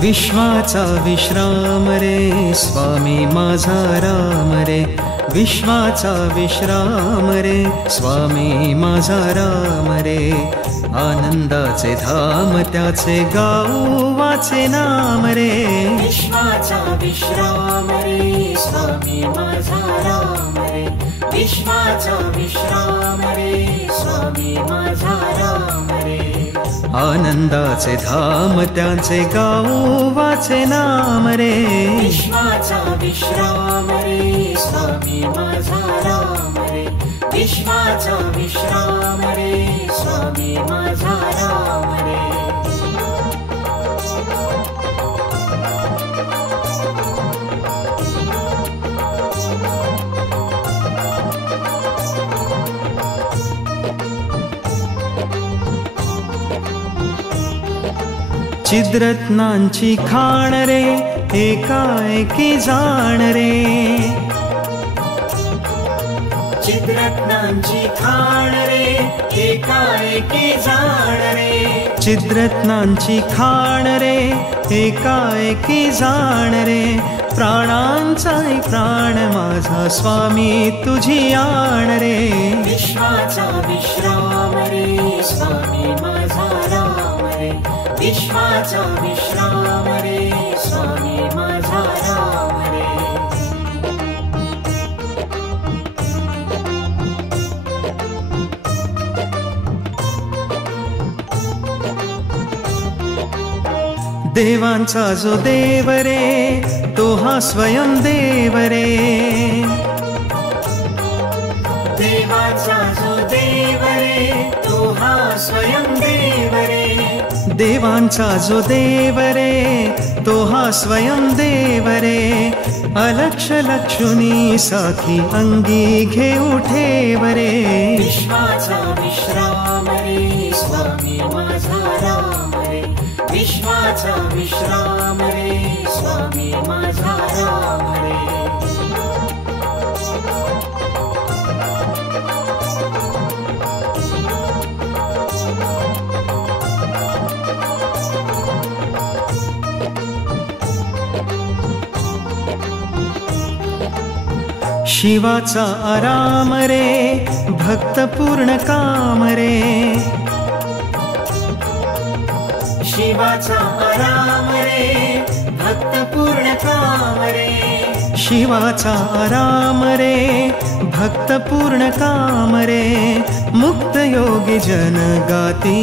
विश्वाचा विश्राम रे स्वामी माझा राम रे, विश्वाचा विश्राम रे स्वामी माझा राम रे, आनंदाचे धाम त्याचे गाऊ वाचे नाम रे, विश्वाचा विश्राम रे स्वामी माझा राम रे, विश्वाचा विश्राम रे स्वामी माझा राम रे, आनंदाचे धाम त्याचे गाऊ वाचे नाम रे, विश्वाचा विश्राम रे स्वामी माझा राम रे, विश्वाचा विश्राम रे स्वामी माझा राम रे. चिद्रत्नांची खाण रे एकाएकी जाण रे, चिद्रत्नांची खाण रे एकाएकी जाण रे, चिद्रत्नांची खाण रे एकाएकी जाण रे, प्राणांचा प्राण माझा स्वामी तुझी आण रे, विश्वाचा विश्राम रे स्वामी माझा राम रे, विश्वाचा विश्राम रे स्वामी माझा राम रे. देवांचा जो देव रे तो हा स्वयं देव रे, देवाचा जो देव रे तो हा स्वयं देव रे, देवांचा जो देव रे तो हा स्वयं देव रे, अलक्ष लक्षुनी साखी अंगी घेऊ ठेव रे, विश्वाचा विश्राम रे स्वामी माझा राम रे, विश्वाचा विश्राम रे स्वामी माझा राम रे. शिवाचा आराम रे भक्त पूर्ण काम रे, शिवाचा आराम रे भक्त पूर्ण काम रे, शिवाचा आराम रे भक्त पूर्ण काम रे, मुक्त योगी जन गाती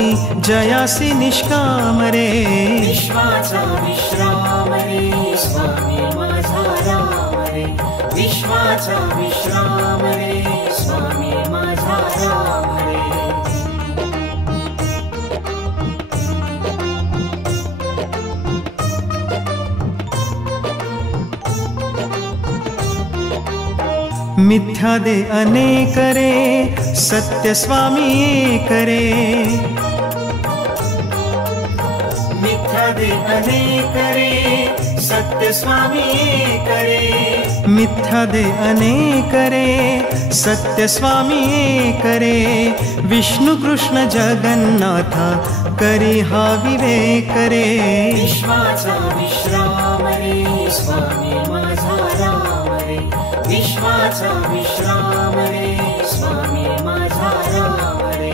जयासी निष्काम रे, विश्वाचा विश्राम रे स्वामी माझा राम रे, विश्वाचा विश्राम रे स्वामी माझा राम रे. मिथ्या दे अनेक रे सत्य स्वामी एक रे, मिथ्या दे अनेक रे सत्य स्वामी एक रे, मिथ्या दे अनेक रे सत्य स्वामी एक रे, विष्णु कृष्ण जगन्नाथा करी हा विवेक रे, विश्वाचा विश्राम रे स्वामी माझा राम रे, विश्वाचा विश्राम रे स्वामी माझा राम रे.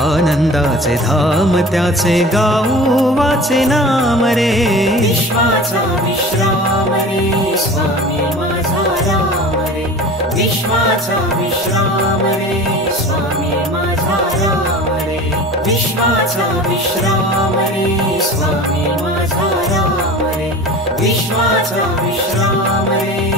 आनंदाचे धाम त्याचे गाऊ वाचे नाम रे, विश्वाचा विश्राम रे स्वामी माझा राम रे, विश्वाचा विश्राम रे स्वामी माझा राम रे, विश्वाचा विश्राम रे स्वामी माझा राम रे, विश्वाचा विश्राम रे